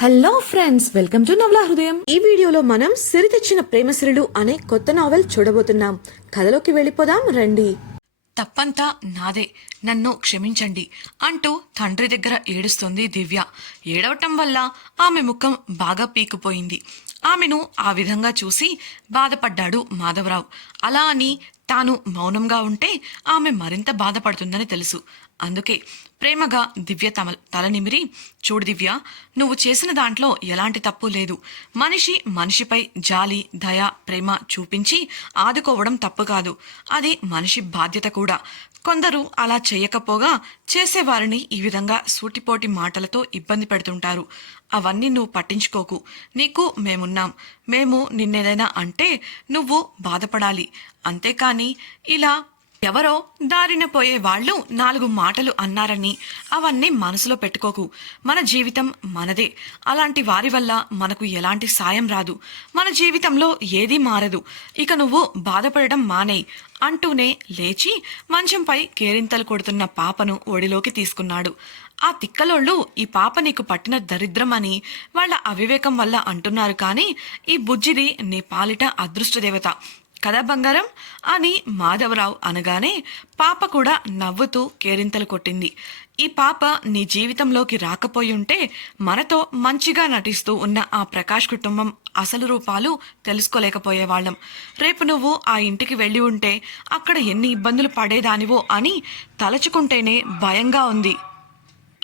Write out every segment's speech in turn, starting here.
Hello friends welcome to నవలా హృదయం ఈ వీడియోలో మనం సిరి తెచ్చిన ప్రేమసిరులు అనే కొత్త నావెల్ చూడబోతున్నాం. కథలోకి వెళ్ళిపోదాం రండి. తప్పంతా నాదే. నన్ను క్షమించండి అంటూ తండ్రి దగ్గర ఏడుస్తుంది దివ్య. ఏడవటం వల్ల ఆమె ముఖం బాగా పీకిపోయింది. ఆమెను ఆ విధంగా చూసి బాధపడ్డాడు మాధవరావు. అలా అని తాను మౌనంగా ఉంటే ఆమె మరింత బాధపడుతుందని తెలుసు. అందుకే ప్రేమగా దివ్య తమ తల నిమిరి చూడు దివ్య నువ్వు చేసిన దాంట్లో ఎలాంటి తప్పు లేదు. మనిషి మనిషిపై జాలి దయ ప్రేమ చూపించి ఆదుకోవడం తప్పు కాదు. అది మనిషి బాధ్యత కూడా. కొందరు అలా చేయకపోగా చేసేవారిని ఈ విధంగా సూటిపోటి మాటలతో ఇబ్బంది పెడుతుంటారు. అవన్నీ నువ్వు పట్టించుకోకు. నీకు మేమున్నాం. మేము నిన్నేదైనా అంటే నువ్వు బాధపడాలి. అంతేకాని ఇలా ఎవరో దారిన పోయే వాళ్ళు నాలుగు మాటలు అన్నారని అవన్నీ మనసులో పెట్టుకోకు. మన జీవితం మనదే. అలాంటి వారి వల్ల మనకు ఎలాంటి సాయం రాదు. మన జీవితంలో ఏదీ మారదు. ఇక నువ్వు బాధపడడం మానేయి అంటూనే లేచి మంచంపై కేరింతలు కొడుతున్న పాపను ఒడిలోకి తీసుకున్నాడు. ఆ తిక్కలోళ్ళు ఈ పాప నీకు పట్టిన దరిద్రం అని వాళ్ళ అవివేకం వల్ల అంటున్నారు కానీ ఈ బుజ్జిది నీ పాలిట అదృష్టదేవత. కదా బంగారం? అని మాధవరావు అనగానే పాప కూడా నవ్వుతూ కేరింతలు కొట్టింది. ఈ పాప నీ జీవితంలోకి రాకపోయి ఉంటే మనతో మంచిగా నటిస్తూ ఉన్న ఆ ప్రకాష్ కుటుంబం అసలు రూపాలు తెలుసుకోలేకపోయేవాళ్ళం. రేపు నువ్వు ఆ ఇంటికి వెళ్ళి ఉంటే అక్కడ ఎన్ని ఇబ్బందులు పడేదానివో అని తలచుకుంటేనే భయంగా ఉంది.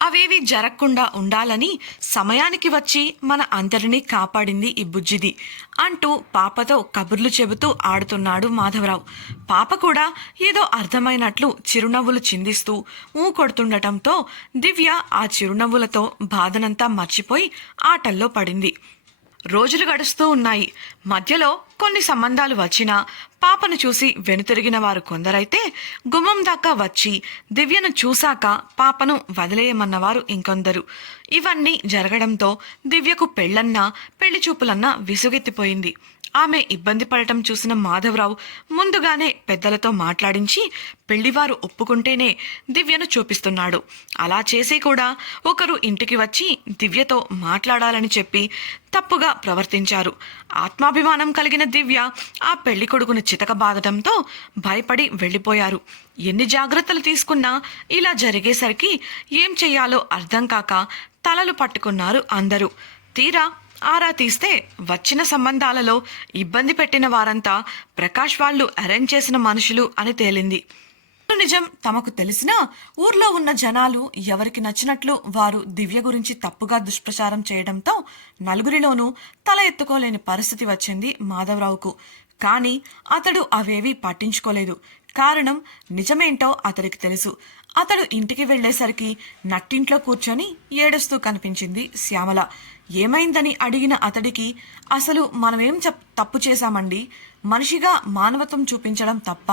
అవేవి జరగకుండా ఉండాలని సమయానికి వచ్చి మన అందరినీ కాపాడింది ఈ బుజ్జిది అంటూ పాపతో కబుర్లు చెబుతూ ఆడుతున్నాడు మాధవరావు. పాప కూడా ఏదో అర్థమైనట్లు చిరునవ్వులు చిందిస్తూ ఊ కొడుతుండటంతో దివ్య ఆ చిరునవ్వులతో బాధనంతా మర్చిపోయి ఆటల్లో పడింది. రోజులు గడుస్తూ ఉన్నాయి. మధ్యలో కొన్ని సంబంధాలు వచ్చినా పాపను చూసి వెనుతిరిగిన వారు కొందరైతే గుమ్మం దాకా వచ్చి దివ్యను చూశాక పాపను వదిలేయమన్నవారు ఇంకొందరు. ఇవన్నీ జరగడంతో దివ్యకు పెళ్ళన్నా పెళ్ళి చూపులన్నా విసుగెత్తిపోయింది. ఆమె ఇబ్బంది పడటం చూసిన మాధవరావు ముందుగానే పెద్దలతో మాట్లాడించి పెళ్ళివారు ఒప్పుకుంటేనే దివ్యను చూపిస్తున్నాడు. అలా చేసి కూడా ఒకరు ఇంటికి వచ్చి దివ్యతో మాట్లాడాలని చెప్పి తప్పుగా ప్రవర్తించారు. ఆత్మాభిమానం కలిగిన దివ్య ఆ పెళ్ళి కొడుకును చితకబాదడంతో భయపడి వెళ్ళిపోయారు. ఎన్ని జాగ్రత్తలు తీసుకున్నా ఇలా జరిగేసరికి ఏం చెయ్యాలో అర్థం కాక తలలు పట్టుకున్నారు అందరూ. తీరా ఆరా తీస్తే వచ్చిన సంబంధాలలో ఇబ్బంది పెట్టిన వారంతా ప్రకాష్ వాళ్ళు అరేంజ్ చేసిన మనుషులు అని తేలింది. నిజం తమకు తెలిసినా ఊర్లో ఉన్న జనాలు ఎవరికి నచ్చినట్లు వారు దివ్య గురించి తప్పుగా దుష్ప్రచారం చేయడంతో నలుగురిలోనూ తల ఎత్తుకోలేని పరిస్థితి వచ్చింది మాధవరావుకు. కానీ అతడు అవేవీ పట్టించుకోలేదు. కారణం నిజమేంటో అతడికి తెలుసు. అతడు ఇంటికి వెళ్ళేసరికి నట్టింట్లో కూర్చొని ఏడుస్తూ కనిపించింది శ్యామల. ఏమైందని అడిగిన అతడికి అసలు మనమేం చెప్ తప్పు చేశామండి? మనిషిగా మానవత్వం చూపించడం తప్ప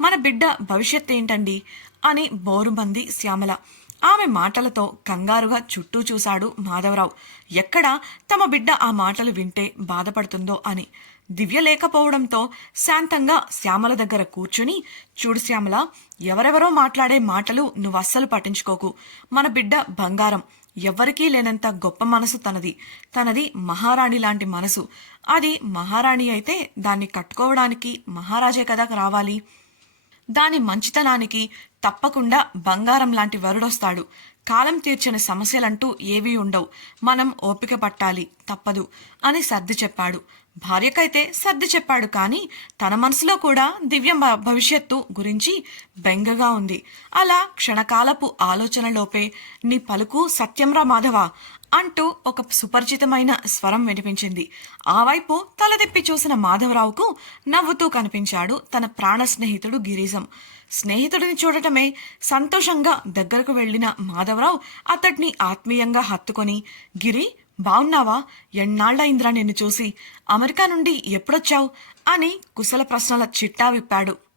మన బిడ్డ భవిష్యత్ ఏంటండి అని బోరుమంది శ్యామల. ఆమె మాటలతో కంగారుగా చుట్టూ చూశాడు మాధవరావు. ఎక్కడ తమ బిడ్డ ఆ మాటలు వింటే బాధపడుతుందో అని. దివ్య లేకపోవడంతో శాంతంగా శ్యామల దగ్గర కూర్చుని చూడు శ్యామల ఎవరెవరో మాట్లాడే మాటలు నువ్వు అస్సలు పట్టించుకోకు. మన బిడ్డ బంగారం. ఎవ్వరికీ లేనంత గొప్ప మనసు తనది. తనది మహారాణి లాంటి మనసు. అది మహారాణి అయితే దాన్ని కట్టుకోవడానికి మహారాజే కదా రావాలి. దాని మంచితనానికి తప్పకుండా బంగారం లాంటి వరుడొస్తాడు. కాలం తీర్చని సమస్యలంటూ ఏవీ ఉండవు. మనం ఓపిక పట్టాలి తప్పదు అని సర్ది చెప్పాడు. భార్యకైతే సర్ది చెప్పాడు కానీ తన మనసులో కూడా దివ్య భ- భవిష్యత్తు గురించి బెంగగా ఉంది. అలా క్షణకాలపు ఆలోచనలోపే నీ పలుకు సత్యంరా మాధవ అంటూ ఒక సుపరిచితమైన స్వరం వినిపించింది. ఆ వైపు తలదిప్పి చూసిన మాధవరావుకు నవ్వుతూ కనిపించాడు తన ప్రాణ స్నేహితుడు గిరీశం స్నేహితుడిని చూడటమే సంతోషంగా దగ్గరకు వెళ్ళిన మాధవరావు అతడిని ఆత్మీయంగా హత్తుకొని గిరి బావున్నావా? ఎన్నాళ్ళయిందిరా నిన్ను చూసి? అమెరికా నుండి ఎప్పుడొచ్చావు? అని కుశల ప్రశ్నల చిట్టా విప్పాడు.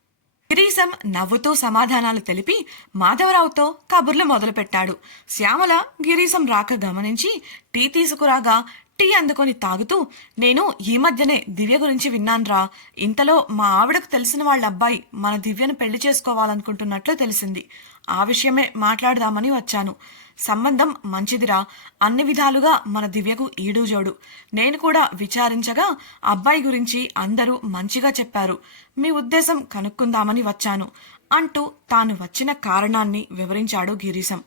గిరీశం నవ్వుతూ సమాధానాలు తెలిపి మాధవరావుతో కబుర్లు మొదలుపెట్టాడు. శ్యామల గిరీశం రాక గమనించి టీ తీసుకురాగా టీ అందుకొని తాగుతూ నేను ఈ మధ్యనే దివ్య గురించి విన్నాన్రా. ఇంతలో మా ఆవిడకు తెలిసిన వాళ్ళ అబ్బాయి మన దివ్యను పెళ్ళి చేసుకోవాలనుకుంటున్నట్లు తెలిసింది. ఆ విషయమే మాట్లాడదామని వచ్చాను. సంబంధం మంచిదిరా. అన్ని విధాలుగా మన దివ్యకు ఈడుజోడు నేను కూడా విచారించగా అబ్బాయి గురించి అందరూ మంచిగా చెప్పారు. మీ ఉద్దేశం కనుక్కుందామని వచ్చాను. అంటూ తాను వచ్చిన కారణాన్ని వివరించాడు గిరీశం.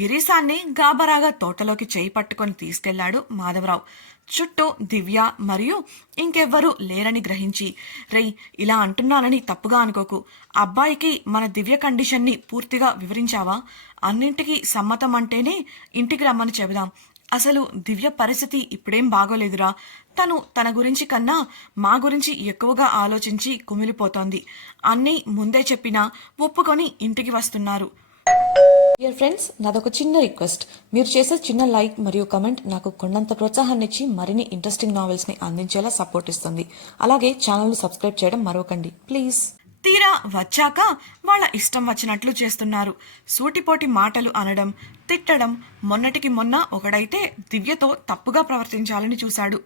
గిరీశాన్ని గాబరాగా తోటలోకి చేయి పట్టుకొని తీసుకెళ్ళాడు మాధవరావు. చుట్టూ దివ్య మరియు ఇంకెవ్వరూ లేరని గ్రహించి రేయ్ ఇలా అంటున్నానని తప్పుగా అనుకోకు. అబ్బాయికి మన దివ్య కండిషన్ని పూర్తిగా వివరించావా? అన్నింటికీ సమ్మతం అంటేనే ఇంటికి రమ్మని చెబుదాం. అసలు దివ్య పరిస్థితి ఇప్పుడేం బాగోలేదురా. తను తన గురించి కన్నా మా గురించి ఎక్కువగా ఆలోచించి కుమిలిపోతోంది. అన్నీ ముందే చెప్పినా ఒప్పుకొని ఇంటికి వస్తున్నారు. డియర్ ఫ్రెండ్స్ నాదొక చిన్న రిక్వెస్ట్. మీరు చేసే చిన్న లైక్ మరియు కమెంట్ నాకు కొండంత ప్రోత్సాహాన్ని ఇచ్చి మరిన్ని ఇంట్రెస్టింగ్ నావెల్స్ని అందించేలా సపోర్ట్ ఇస్తుంది. అలాగే ఛానల్ను సబ్స్క్రైబ్ చేయడం మరొకండి ప్లీజ్. తీరా వచ్చాక వాళ్ళ ఇష్టం వచ్చినట్లు చేస్తున్నారు. సూటిపోటి మాటలు అనడం తిట్టడం మొన్నటికి మొన్న ఒకడైతే దివ్యతో తప్పుగా ప్రవర్తించాలని చూశాడు.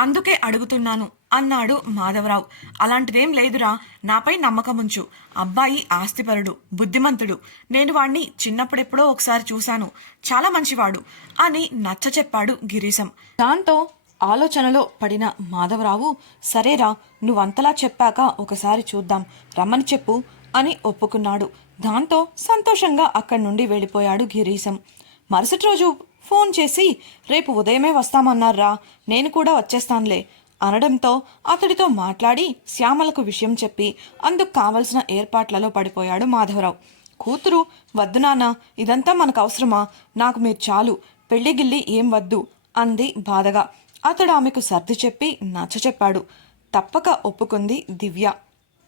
అందుకే అడుగుతున్నాను. అన్నాడు మాధవరావు. అలాంటిదేం లేదురా నాపై నమ్మకముంచు. అబ్బాయి ఆస్తిపరుడు బుద్ధిమంతుడు. నేను వాణ్ణి చిన్నప్పుడెప్పుడో ఒకసారి చూశాను. చాలా మంచివాడు అని నచ్చ చెప్పాడు గిరీశం. దాంతో ఆలోచనలో పడిన మాధవరావు సరేరా నువ్వంతలా చెప్పాక ఒకసారి చూద్దాం రమ్మని చెప్పు అని ఒప్పుకున్నాడు. దాంతో సంతోషంగా అక్కడి నుండి వెళ్ళిపోయాడు గిరీశం. మరుసటి రోజు ఫోన్ చేసి రేపు ఉదయమే వస్తామన్నారా? నేను కూడా వచ్చేస్తానులే. అనడంతో అతడితో మాట్లాడి శ్యామలకు విషయం చెప్పి అందుకు కావలసిన ఏర్పాట్లలో పడిపోయాడు మాధవరావు. కూతురు వద్దు నాన్న ఇదంతా మనకు అవసరమా నాకు మీరు చాలు పెళ్ళిగిల్లి ఏం వద్దు అంది బాధగా. అతడు ఆమెకు సర్ది చెప్పి నచ్చ చెప్పాడు. తప్పక ఒప్పుకుంది దివ్య.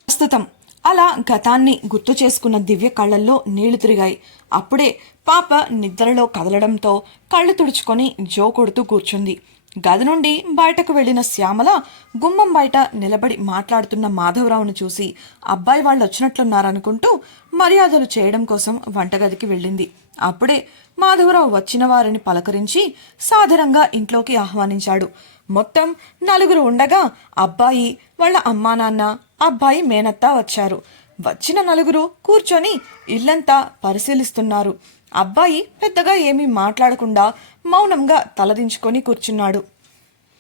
ప్రస్తుతం అలా గతాన్ని గుర్తు చేసుకున్న దివ్య కళ్ళల్లో నీళ్ళు తిరిగాయి. అప్పుడే పాప నిద్రలో కదలడంతో కళ్ళు తుడుచుకొని జో కొడుతూ కూర్చుంది. గది నుండి బయటకు వెళ్ళిన శ్యామల గుమ్మం బయట నిలబడి మాట్లాడుతున్న మాధవరావును చూసి అబ్బాయి వాళ్ళు వచ్చినట్లున్నారనుకుంటూ మర్యాదలు చేయడం కోసం వంటగదికి వెళ్ళింది. అప్పుడే మాధవరావు వచ్చిన వారిని పలకరించి సాధారణంగా ఇంట్లోకి ఆహ్వానించాడు. మొత్తం నలుగురు ఉండగా అబ్బాయి వాళ్ళ అమ్మా నాన్న అబ్బాయి మేనత్త వచ్చారు. వచ్చిన నలుగురు కూర్చొని ఇల్లంతా పరిశీలిస్తున్నారు. అబ్బాయి పెద్దగా ఏమీ మాట్లాడకుండా మౌనంగా తలదించుకొని కూర్చున్నాడు.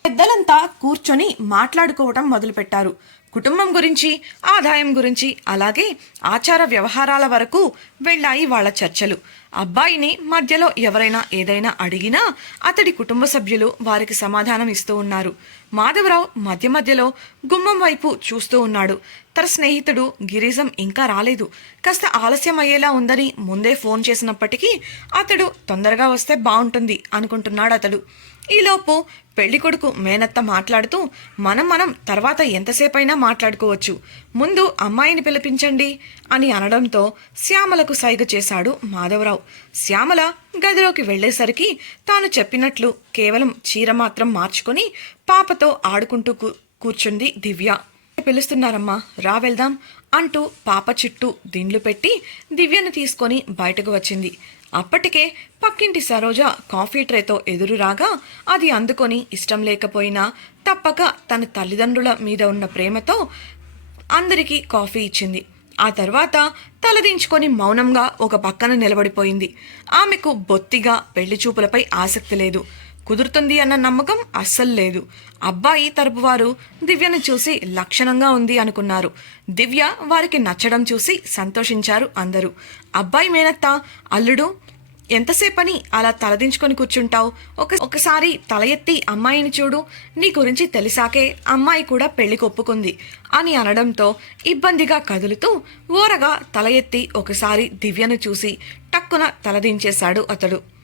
పెద్దలంతా కూర్చొని మాట్లాడుకోవటం మొదలుపెట్టారు. కుటుంబం గురించి ఆదాయం గురించి అలాగే ఆచార వ్యవహారాల వరకు వెళ్ళాయి వాళ్ళ చర్చలు. అబ్బాయిని మధ్యలో ఎవరైనా ఏదైనా అడిగినా అతడి కుటుంబ సభ్యులు వారికి సమాధానం ఇస్తూ ఉన్నారు. మాధవరావు మధ్య మధ్యలో గుమ్మం వైపు చూస్తూ ఉన్నాడు. తన స్నేహితుడు గిరీశం ఇంకా రాలేదు. కాస్త ఆలస్యం అయ్యేలా ఉందని ముందే ఫోన్ చేసినప్పటికీ అతడు తొందరగా వస్తే బాగుంటుంది అనుకుంటున్నాడు అతడు. ఈలోపు పెళ్ళి కొడుకు మేనత్త మాట్లాడుతూ మనం మనం తర్వాత ఎంతసేపైనా మాట్లాడుకోవచ్చు. ముందు అమ్మాయిని పిలిపించండి అని అనడంతో శ్యామలకు సైగ చేశాడు మాధవరావు. శ్యామల గదిలోకి వెళ్ళేసరికి తాను చెప్పినట్లు కేవలం చీర మాత్రం మార్చుకొని పాపతో ఆడుకుంటూ కూ- కూర్చుంది దివ్య. పిలుస్తున్నారమ్మా రా వెళ్దాం అంటూ పాప చుట్టూ దిండ్లు పెట్టి దివ్యను తీసుకొని బయటకు వచ్చింది. అప్పటికే పక్కింటి సరోజ కాఫీ ట్రేతో ఎదురు రాగా అది అందుకొని ఇష్టం లేకపోయినా తప్పక తన తల్లిదండ్రుల మీద ఉన్న ప్రేమతో అందరికీ కాఫీ ఇచ్చింది. ఆ తర్వాత తలదించుకొని మౌనంగా ఒక పక్కన నిలబడిపోయింది. ఆమెకు బొత్తిగా పెళ్ళి చూపులపై ఆసక్తి లేదు. కుదురుతుంది అన్న నమ్మకం అస్సలు లేదు. అబ్బాయి తరపు వారు దివ్యను చూసి లక్షణంగా ఉంది అనుకున్నారు. దివ్య వారికి నచ్చడం చూసి సంతోషించారు అందరూ. అబ్బాయి మేనత్త అల్లుడు ఎంతసేపని అలా తలదించుకొని కూర్చుంటావు? ఒక ఒకసారి తల ఎత్తి అమ్మాయిని చూడు. నీ గురించి తెలిసాకే అమ్మాయి కూడా పెళ్ళికి ఒప్పుకుంది అని అనడంతో ఇబ్బందిగా కదులుతూ ఓరగా తల ఎత్తి ఒకసారి దివ్యను చూసి టక్కున తలదించేశాడు అతడు.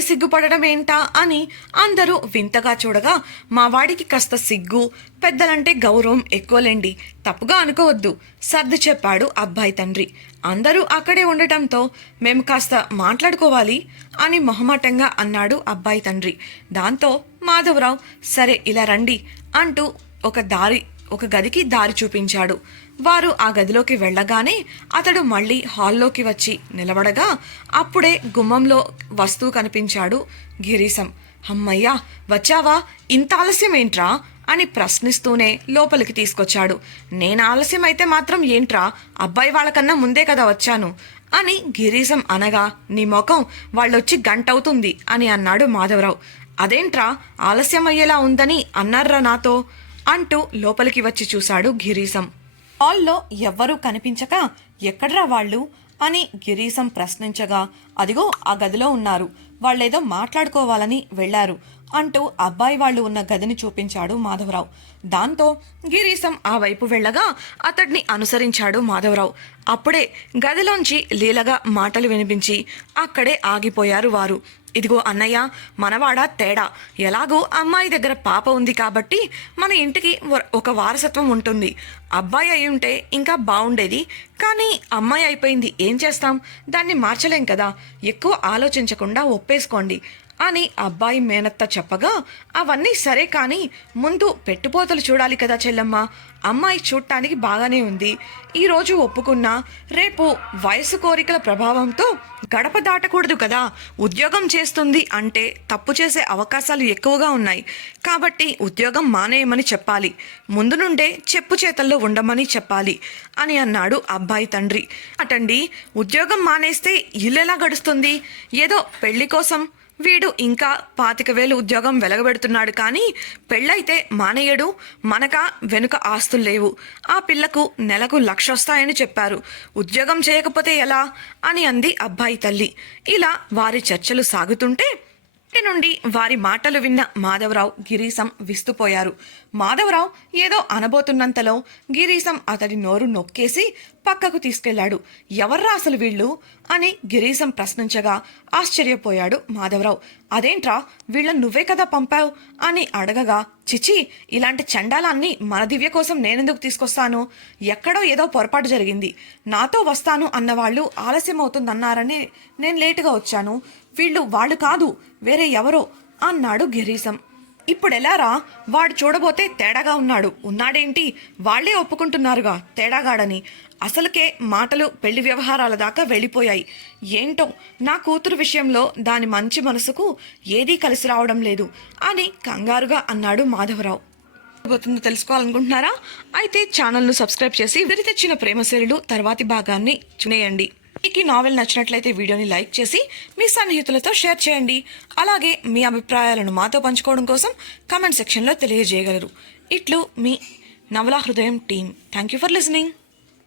సిగ్గుపడడం ఏంటా అని అందరూ వింతగా చూడగా మా వాడికి కాస్త సిగ్గు పెద్దలంటే గౌరవం ఎక్కువలేండి తప్పుగా అనుకోవద్దు సర్ది చెప్పాడు అబ్బాయి తండ్రి. అందరూ అక్కడే ఉండటంతో మేము కాస్త మాట్లాడుకోవాలి అని మొహమాటంగా అన్నాడు అబ్బాయి తండ్రి. దాంతో మాధవరావు సరే ఇలా రండి అంటూ ఒక దారి ఒక గదికి దారి చూపించాడు. వారు ఆ గదిలోకి వెళ్ళగానే అతడు మళ్ళీ హాల్లోకి వచ్చి నిలబడగా అప్పుడే గుమ్మంలో వస్తువు కనిపించాడు గిరీశం. అమ్మయ్యా వచ్చావా? ఇంత ఆలస్యం ఏంట్రా? అని ప్రశ్నిస్తూనే లోపలికి తీసుకొచ్చాడు. నేను ఆలస్యం అయితే మాత్రం ఏంట్రా? అబ్బాయి వాళ్ళకన్నా ముందే కదా వచ్చాను అని గిరీశం అనగా నీ ముఖం వాళ్ళొచ్చి గంటవుతుంది అని అన్నాడు మాధవరావు. అదేంట్రా? ఆలస్యం అయ్యేలా ఉందని అన్నారా నాతో? అంటూ లోపలికి వచ్చి చూశాడు గిరీశం. హాల్లో ఎవ్వరూ కనిపించక ఎక్కడ్రా వాళ్ళు? అని గిరీశం ప్రశ్నించగా అదిగో ఆ గదిలో ఉన్నారు. వాళ్ళేదో మాట్లాడుకోవాలని వెళ్ళారు అంటూ అబ్బాయి వాళ్ళు ఉన్న గదిని చూపించాడు మాధవరావు. దాంతో గిరీశం ఆ వైపు వెళ్ళగా అతడిని అనుసరించాడు మాధవరావు. అప్పుడే గదిలోంచి లీలగా మాటలు వినిపించి అక్కడే ఆగిపోయారు వారు. ఇదిగో అన్నయ్య మనవాడ తేడా. ఎలాగో అమ్మాయి దగ్గర పాప ఉంది కాబట్టి మన ఇంటికి వ- ఒక వారసత్వం ఉంటుంది. అబ్బాయి అయి ఉంటే ఇంకా బాగుండేది కానీ అమ్మాయి అయిపోయింది ఏం చేస్తాం? దాన్ని మార్చలేం కదా. ఎక్కువ ఆలోచించకుండా ఒప్పేసుకోండి. అని అబ్బాయి మేనత్త చెప్పగా అవన్నీ సరే కానీ ముందు పెట్టుపోతలు చూడాలి కదా చెల్లమ్మ. అమ్మాయి చూడటానికి బాగానే ఉంది. ఈరోజు ఒప్పుకున్నా రేపు వయసు కోరికల ప్రభావంతో గడప దాటకూడదు కదా. ఉద్యోగం చేస్తుంది అంటే తప్పు చేసే అవకాశాలు ఎక్కువగా ఉన్నాయి. కాబట్టి ఉద్యోగం మానేయమని చెప్పాలి. ముందు నుండే చెప్పు చేతల్లో ఉండమని చెప్పాలి అని అన్నాడు అబ్బాయి తండ్రి. అటండి ఉద్యోగం మానేస్తే ఇల్లెలా గడుస్తుంది? ఏదో పెళ్ళి కోసం వీడు ఇంకా పాతిక వేలు ఉద్యోగం వెలగబెడుతున్నాడు కానీ పెళ్ళైతే మానేయడు మనక వెనుక ఆస్తులు లేవు. ఆ పిల్లకు నెలకు లక్ష వస్తాయని చెప్పారు. ఉద్యోగం చేయకపోతే ఎలా? అని అంది అబ్బాయి తల్లి. ఇలా వారి చర్చలు సాగుతుంటే ఇంటి నుండి వారి మాటలు విన్న మాధవరావు గిరీశం విస్తుపోయారు. మాధవరావు ఏదో అనబోతున్నంతలో గిరీశం అతడి నోరు నొక్కేసి పక్కకు తీసుకెళ్ళాడు. ఎవర్రా అసలు వీళ్ళు? అని గిరీశం ప్రశ్నించగా ఆశ్చర్యపోయాడు మాధవరావు. అదేంట్రా? వీళ్ళ నువ్వే కదా పంపావు? అని అడగగా చిచి ఇలాంటి చండాలాన్ని మన దివ్య కోసం నేనెందుకు తీసుకొస్తాను? ఎక్కడో ఏదో పొరపాటు జరిగింది. నాతో వస్తాను అన్నవాళ్ళు ఆలస్యం అవుతుందన్నారని నేను లేటుగా వచ్చాను. వీళ్ళు వాళ్ళు కాదు వేరే ఎవరో అన్నాడు గిరీశం. ఇప్పుడెలారా వాడు చూడబోతే తేడాగా ఉన్నాడు. ఉన్నాడేంటి? వాళ్ళే ఒప్పుకుంటున్నారుగా తేడాగాడని. అసలుకే మాటలు పెళ్ళి వ్యవహారాల దాకా వెళ్ళిపోయాయి. ఏంటో? నా కూతురు విషయంలో దాని మంచి మనసుకు ఏదీ కలిసి రావడం లేదు అని కంగారుగా అన్నాడు మాధవరావు. పోతుందో తెలుసుకోవాలనుకుంటున్నారా? అయితే ఛానల్ను సబ్స్క్రైబ్ చేసి విరి తెచ్చిన ప్రేమశైలులు తర్వాతి భాగాన్ని చూనేయండి మీకు ఈ నావెల్ నచ్చినట్లయితే వీడియోని లైక్ చేసి మీ సన్నిహితులతో షేర్ చేయండి. అలాగే మీ అభిప్రాయాలను మాతో పంచుకోవడం కోసం కామెంట్ సెక్షన్లో తెలియజేయగలరు. ఇట్లు మీ నవలా హృదయం team. Thank you for listening